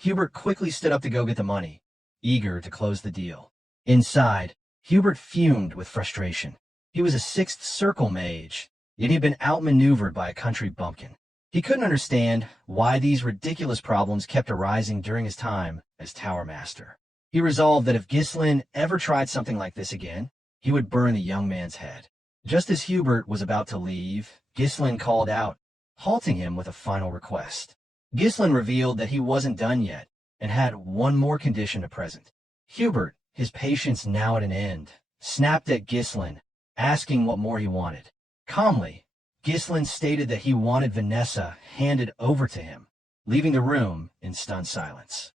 Hubert quickly stood up to go get the money, eager to close the deal. Inside, Hubert fumed with frustration. He was a sixth circle mage, yet he had been outmaneuvered by a country bumpkin. He couldn't understand why these ridiculous problems kept arising during his time as Tower Master. He resolved that if Ghislain ever tried something like this again, he would burn the young man's head. Just as Hubert was about to leave, Ghislain called out, halting him with a final request. Ghislain revealed that he wasn't done yet, and had one more condition to present. Hubert, his patience now at an end, snapped at Ghislain, asking what more he wanted. Calmly, Ghislain stated that he wanted Vanessa handed over to him, leaving the room in stunned silence.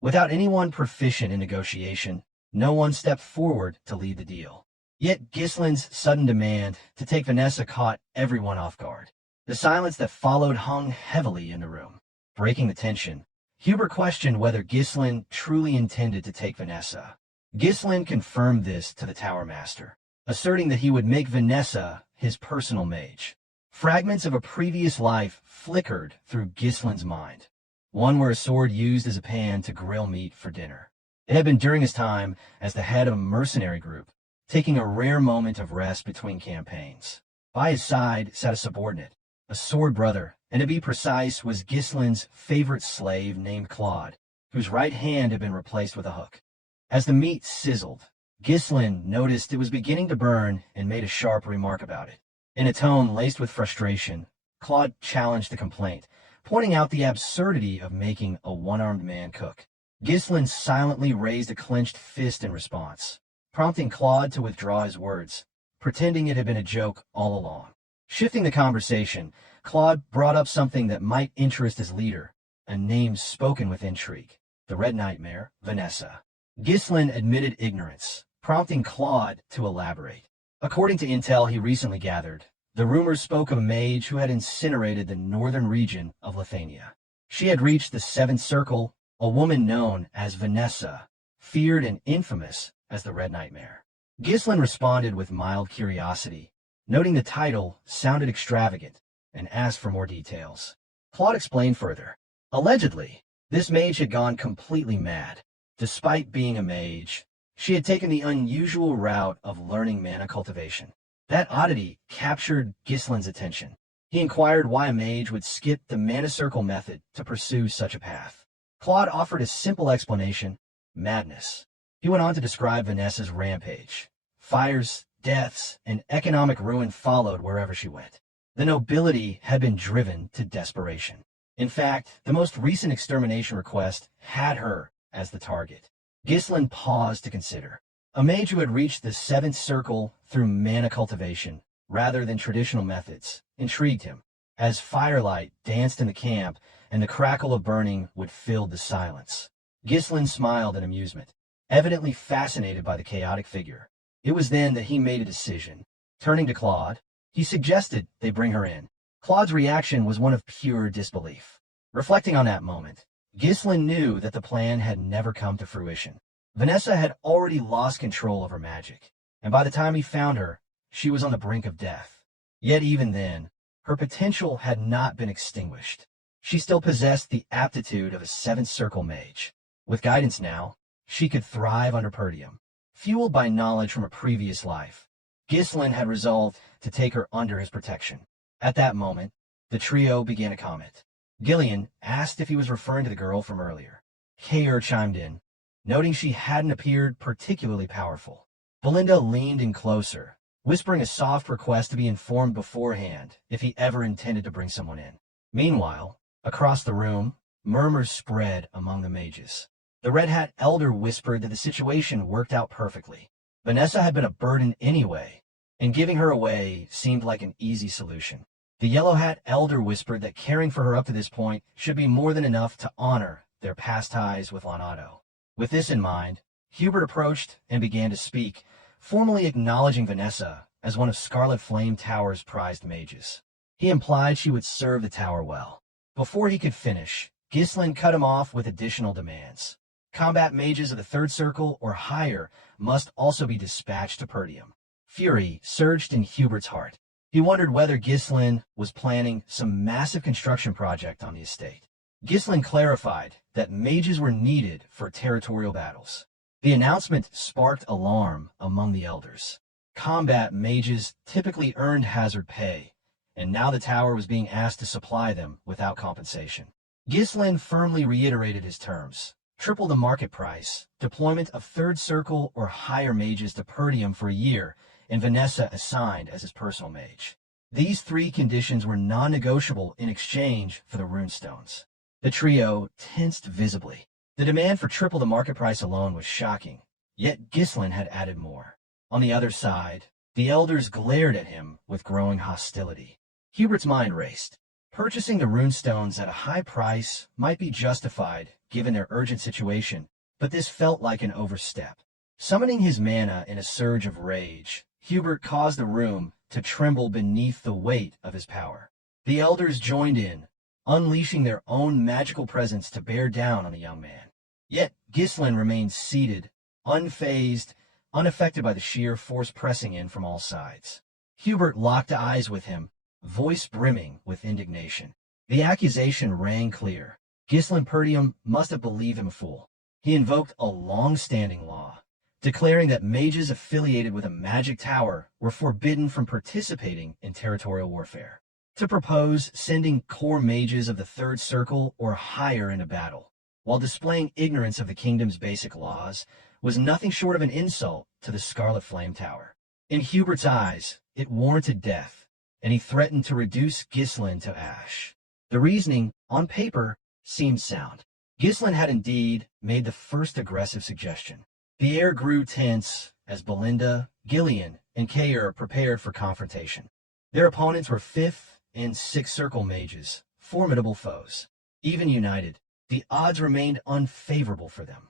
Without anyone proficient in negotiation, no one stepped forward to lead the deal. Yet Ghislain's sudden demand to take Vanessa caught everyone off guard. The silence that followed hung heavily in the room. Breaking the tension, Hubert questioned whether Ghislain truly intended to take Vanessa. Ghislain confirmed this to the Tower Master, asserting that he would make Vanessa his personal mage. Fragments of a previous life flickered through Ghislain's mind, one where a sword used as a pan to grill meat for dinner. It had been during his time as the head of a mercenary group, taking a rare moment of rest between campaigns. By his side sat a subordinate, a sword brother, and to be precise, was Ghislain's favorite slave named Claude, whose right hand had been replaced with a hook. As the meat sizzled, Ghislain noticed it was beginning to burn and made a sharp remark about it. In a tone laced with frustration, Claude challenged the complaint, pointing out the absurdity of making a one-armed man cook. Ghislain silently raised a clenched fist in response, prompting Claude to withdraw his words, pretending it had been a joke all along. Shifting the conversation, Claude brought up something that might interest his leader, a name spoken with intrigue, the Red Nightmare, Vanessa. Ghislain admitted ignorance, prompting Claude to elaborate. According to intel he recently gathered, the rumors spoke of a mage who had incinerated the northern region of Lithuania. She had reached the Seventh Circle, a woman known as Vanessa, feared and infamous as the Red Nightmare. Ghislain responded with mild curiosity, noting the title sounded extravagant, and asked for more details. Claude explained further. Allegedly, this mage had gone completely mad. Despite being a mage, she had taken the unusual route of learning mana cultivation. That oddity captured Ghislain's attention. He inquired why a mage would skip the mana circle method to pursue such a path. Claude offered a simple explanation: madness. He went on to describe Vanessa's rampage. Fires, deaths, and economic ruin followed wherever she went. The nobility had been driven to desperation. In fact, the most recent extermination request had her as the target. Ghislain paused to consider. A mage who had reached the Seventh Circle through mana cultivation, rather than traditional methods, intrigued him. As firelight danced in the camp and the crackle of burning would fill the silence, Ghislain smiled in amusement, evidently fascinated by the chaotic figure. It was then that he made a decision. Turning to Claude, he suggested they bring her in. Claude's reaction was one of pure disbelief. Reflecting on that moment, Ghislain knew that the plan had never come to fruition. Vanessa had already lost control of her magic, and by the time he found her, she was on the brink of death. Yet even then, her potential had not been extinguished. She still possessed the aptitude of a Seventh Circle mage. With guidance now, she could thrive under Perdium. Fueled by knowledge from a previous life, Ghislain had resolved to take her under his protection. At that moment, the trio began a comment. Ghislain asked if he was referring to the girl from earlier. Kaer chimed in, noting she hadn't appeared particularly powerful. Belinda leaned in closer, whispering a soft request to be informed beforehand if he ever intended to bring someone in. Meanwhile, across the room, murmurs spread among the mages. The Red Hat Elder whispered that the situation worked out perfectly. Vanessa had been a burden anyway, and giving her away seemed like an easy solution. The Yellow Hat Elder whispered that caring for her up to this point should be more than enough to honor their past ties with Lonato. With this in mind, Hubert approached and began to speak, formally acknowledging Vanessa as one of Scarlet Flame Tower's prized mages. He implied she would serve the tower well. Before he could finish, Ghislain cut him off with additional demands. Combat mages of the Third Circle or higher must also be dispatched to Perdium. Fury surged in Hubert's heart. He wondered whether Ghislain was planning some massive construction project on the estate. Ghislain clarified that mages were needed for territorial battles. The announcement sparked alarm among the elders. Combat mages typically earned hazard pay, and now the tower was being asked to supply them without compensation. Ghislain firmly reiterated his terms: triple the market price, deployment of third circle or higher mages to Perdium for a year, and Vanessa assigned as his personal mage. These three conditions were non-negotiable in exchange for the runestones. The trio tensed visibly. The demand for triple the market price alone was shocking, yet Ghislain had added more. On the other side, the elders glared at him with growing hostility. Hubert's mind raced. Purchasing the runestones at a high price might be justified given their urgent situation, but this felt like an overstep. Summoning his mana in a surge of rage, Hubert caused the room to tremble beneath the weight of his power. The elders joined in, unleashing their own magical presence to bear down on the young man. Yet Ghislain remained seated, unfazed, unaffected by the sheer force pressing in from all sides. Hubert locked eyes with him, voice brimming with indignation. The accusation rang clear. Ghislain Perdium must have believed him a fool. He invoked a long-standing law, declaring that mages affiliated with a magic tower were forbidden from participating in territorial warfare. To propose sending core mages of the third circle or higher into battle, while displaying ignorance of the kingdom's basic laws, was nothing short of an insult to the Scarlet Flame Tower. In Hubert's eyes, it warranted death, and he threatened to reduce Ghislain to ash. The reasoning, on paper, seemed sound. Ghislain had indeed made the first aggressive suggestion. The air grew tense as Belinda, Gillian, and Kayer prepared for confrontation. Their opponents were 5th and 6th Circle mages, formidable foes. Even united, the odds remained unfavorable for them.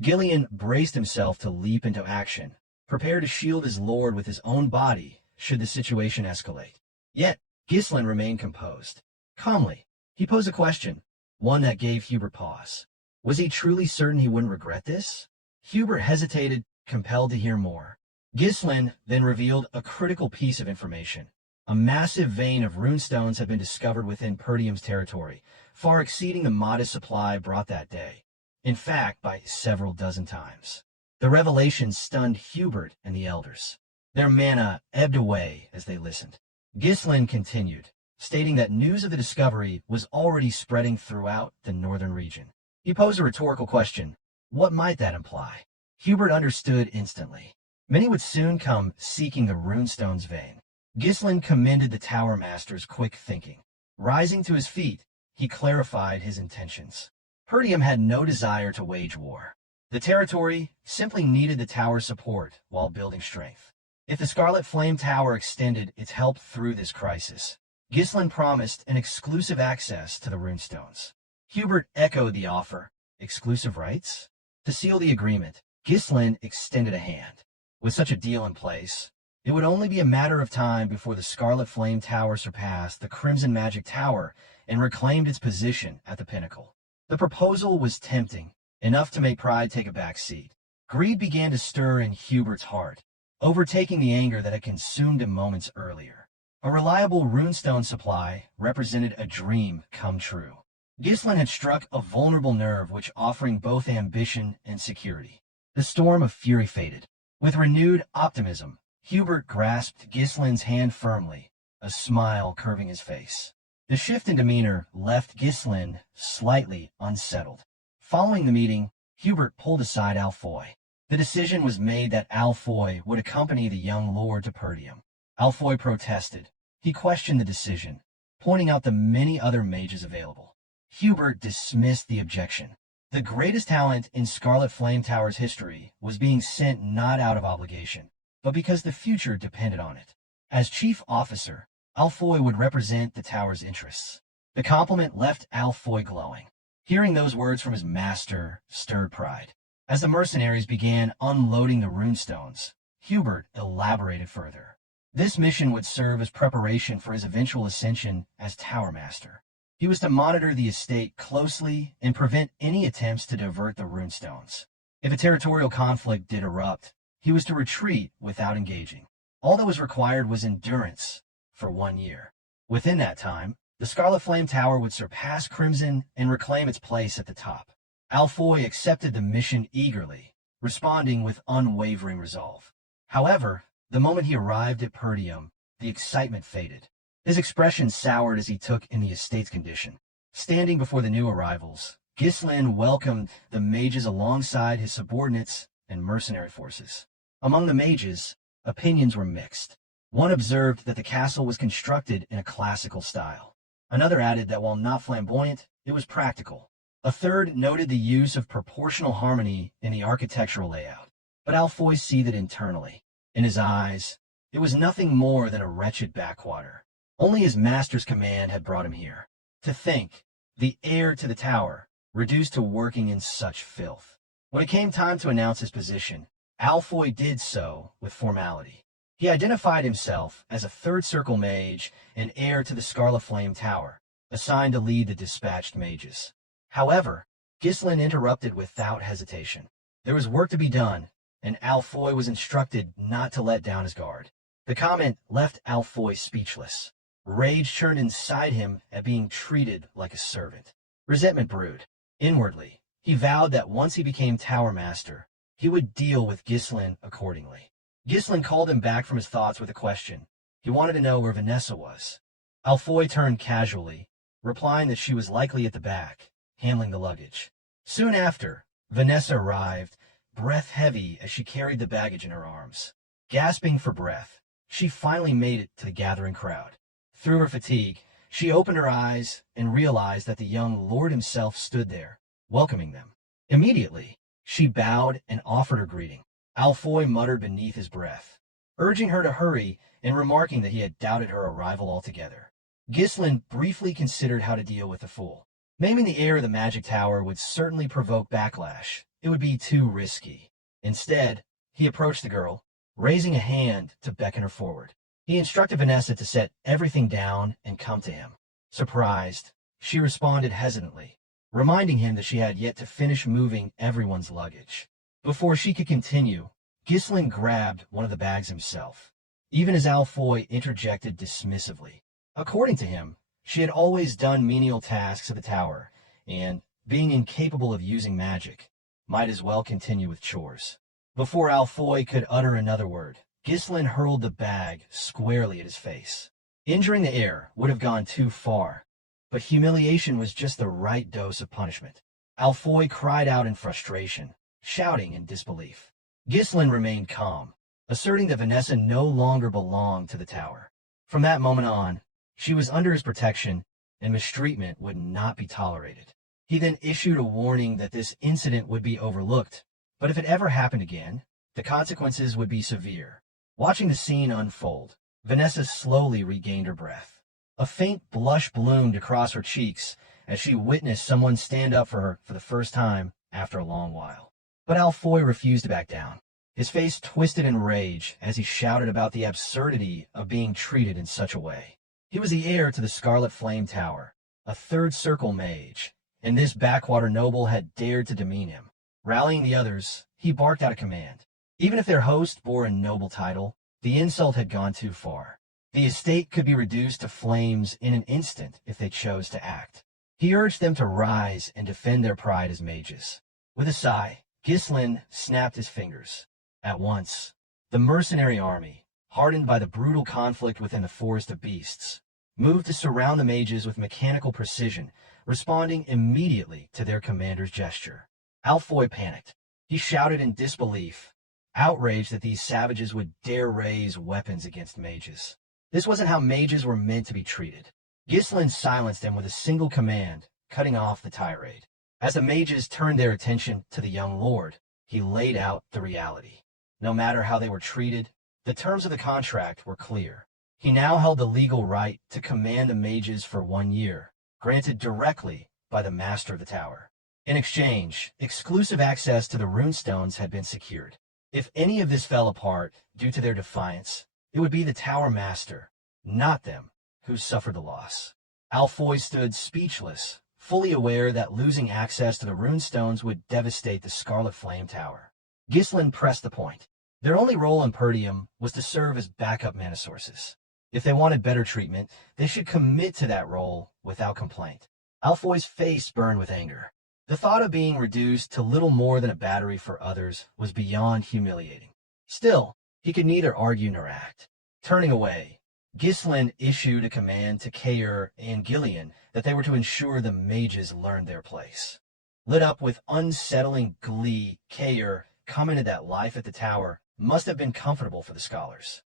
Gillian braced himself to leap into action, prepared to shield his lord with his own body should the situation escalate. Yet, Ghislain remained composed. Calmly, he posed a question, one that gave Hubert pause. Was he truly certain he wouldn't regret this? Hubert hesitated, compelled to hear more. Ghislain then revealed a critical piece of information. A massive vein of runestones had been discovered within Perdium's territory, far exceeding the modest supply brought that day. In fact, by several dozen times. The revelation stunned Hubert and the elders. Their mana ebbed away as they listened. Ghislain continued, stating that news of the discovery was already spreading throughout the northern region. He posed a rhetorical question. What might that imply? Hubert understood instantly. Many would soon come seeking the runestone's vein. Ghislain commended the Tower Master's quick thinking. Rising to his feet, he clarified his intentions. Perdium had no desire to wage war. The territory simply needed the tower's support while building strength. If the Scarlet Flame Tower extended its help through this crisis, Ghislain promised an exclusive access to the runestones. Hubert echoed the offer. Exclusive rights? To seal the agreement, Ghislain extended a hand. With such a deal in place, it would only be a matter of time before the Scarlet Flame Tower surpassed the Crimson Magic Tower and reclaimed its position at the pinnacle. The proposal was tempting, enough to make pride take a back seat. Greed began to stir in Hubert's heart, overtaking the anger that had consumed him moments earlier. A reliable runestone supply represented a dream come true. Ghislain had struck a vulnerable nerve which offering both ambition and security. The storm of fury faded. With renewed optimism, Hubert grasped Ghislain's hand firmly, a smile curving his face. The shift in demeanor left Ghislain slightly unsettled. Following the meeting, Hubert pulled aside Alfoy. The decision was made that Alfoy would accompany the young lord to Perdium. Alfoy protested. He questioned the decision, pointing out the many other mages available. Hubert dismissed the objection. The greatest talent in Scarlet Flame Tower's history was being sent not out of obligation, but because the future depended on it. As chief officer, Alfoy would represent the tower's interests. The compliment left Alfoy glowing. Hearing those words from his master stirred pride. As the mercenaries began unloading the runestones, Hubert elaborated further. This mission would serve as preparation for his eventual ascension as Tower Master. He was to monitor the estate closely and prevent any attempts to divert the runestones. If a territorial conflict did erupt, he was to retreat without engaging. All that was required was endurance for 1 year. Within that time, The Scarlet Flame Tower would surpass Crimson and reclaim its place at the top. Alfoy accepted the mission eagerly, responding with unwavering resolve. However, the moment he arrived at Perdium, the excitement faded. His expression soured as he took in the estate's condition. Standing before the new arrivals, Ghislain welcomed the mages alongside his subordinates and mercenary forces. Among the mages, opinions were mixed. One observed that the castle was constructed in a classical style. Another added that while not flamboyant, it was practical. A third noted the use of proportional harmony in the architectural layout. But Alfoy seethed internally. In his eyes, it was nothing more than a wretched backwater. Only his master's command had brought him here. To think, the heir to the tower, reduced to working in such filth. When it came time to announce his position, Alfoy did so with formality. He identified himself as a third circle mage and heir to the Scarlet Flame Tower, assigned to lead the dispatched mages. However, Ghislain interrupted without hesitation. There was work to be done, and Alfoy was instructed not to let down his guard. The comment left Alfoy speechless. Rage churned inside him at being treated like a servant. Resentment brewed. Inwardly, he vowed that once he became Tower Master, he would deal with Ghislain accordingly. Ghislain called him back from his thoughts with a question. He wanted to know where Vanessa was. Alfoy turned casually, replying that she was likely at the back, handling the luggage. Soon after, Vanessa arrived, breath heavy as she carried the baggage in her arms. Gasping for breath, she finally made it to the gathering crowd. Through her fatigue, she opened her eyes and realized that the young lord himself stood there, welcoming them. Immediately, she bowed and offered her greeting. Alfoy muttered beneath his breath, urging her to hurry and remarking that he had doubted her arrival altogether. Ghislain briefly considered how to deal with the fool. Maiming the heir of the magic tower would certainly provoke backlash. It would be too risky. Instead, he approached the girl, raising a hand to beckon her forward. He instructed Vanessa to set everything down and come to him. Surprised, she responded hesitantly, reminding him that she had yet to finish moving everyone's luggage. Before she could continue, Ghislain grabbed one of the bags himself, even as Alfoy interjected dismissively. According to him, she had always done menial tasks of the tower, and, being incapable of using magic, might as well continue with chores. Before Alfoy could utter another word, Ghislain hurled the bag squarely at his face. Injuring the heir would have gone too far, but humiliation was just the right dose of punishment. Alfoy cried out in frustration, shouting in disbelief. Ghislain remained calm, asserting that Vanessa no longer belonged to the tower. From that moment on, she was under his protection, and mistreatment would not be tolerated. He then issued a warning that this incident would be overlooked, but if it ever happened again, the consequences would be severe. Watching the scene unfold, Vanessa slowly regained her breath. A faint blush bloomed across her cheeks as she witnessed someone stand up for her for the first time after a long while. But Alfoy refused to back down. His face twisted in rage as he shouted about the absurdity of being treated in such a way. He was the heir to the Scarlet Flame Tower, a third circle mage, and this backwater noble had dared to demean him. Rallying the others, he barked out a command. Even if their host bore a noble title, the insult had gone too far. The estate could be reduced to flames in an instant if they chose to act. He urged them to rise and defend their pride as mages. With a sigh, Ghislain snapped his fingers. At once, the mercenary army, hardened by the brutal conflict within the Forest of Beasts, moved to surround the mages with mechanical precision, responding immediately to their commander's gesture. Alfoy panicked. He shouted in disbelief, outraged that these savages would dare raise weapons against mages. This wasn't how mages were meant to be treated. Ghislain silenced him with a single command, cutting off the tirade. As the mages turned their attention to the young lord, he laid out the reality. No matter how they were treated, the terms of the contract were clear. He now held the legal right to command the mages for 1 year, granted directly by the master of the tower. In exchange, exclusive access to the runestones had been secured. If any of this fell apart due to their defiance, it would be the tower master, not them, who suffered the loss. Alfoy stood speechless, fully aware that losing access to the runestones would devastate the Scarlet Flame Tower. Ghislain pressed the point. Their only role in Perdium was to serve as backup mana sources. If they wanted better treatment, they should commit to that role without complaint. Alfoy's face burned with anger. The thought of being reduced to little more than a battery for others was beyond humiliating. Still, he could neither argue nor act. Turning away, Ghislain issued a command to Kair and Gillian that they were to ensure the mages learned their place. Lit up with unsettling glee, Kair commented that life at the tower must have been comfortable for the scholars.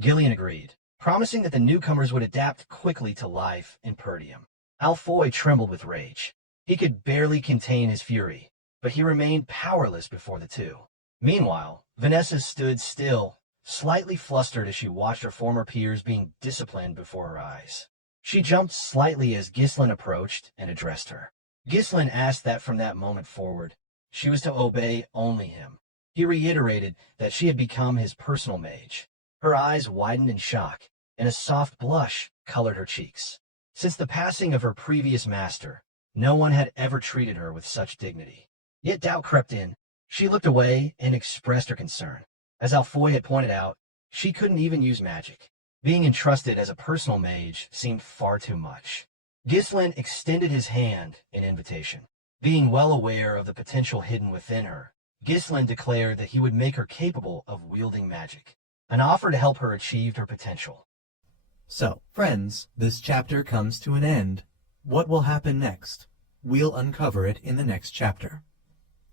Gillian agreed, promising that the newcomers would adapt quickly to life in Perdium. Alfoy trembled with rage. He could barely contain his fury, but he remained powerless before the two. Meanwhile, Vanessa stood still, slightly flustered as she watched her former peers being disciplined before her eyes. She jumped slightly as Ghislain approached and addressed her. Ghislain asked that from that moment forward, she was to obey only him. He reiterated that she had become his personal mage. Her eyes widened in shock, and a soft blush colored her cheeks. Since the passing of her previous master, no one had ever treated her with such dignity. Yet doubt crept in. She looked away and expressed her concern. As Alfoy had pointed out, she couldn't even use magic. Being entrusted as a personal mage seemed far too much. Ghislain extended his hand in invitation. Being well aware of the potential hidden within her, Ghislain declared that he would make her capable of wielding magic, an offer to help her achieve her potential. So, friends, this chapter comes to an end. What will happen next? We'll uncover it in the next chapter.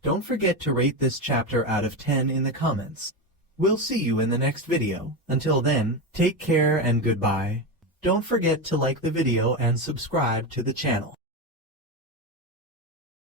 Don't forget to rate this chapter out of 10 in the comments. We'll see you in the next video. Until then, take care and goodbye. Don't forget to like the video and subscribe to the channel.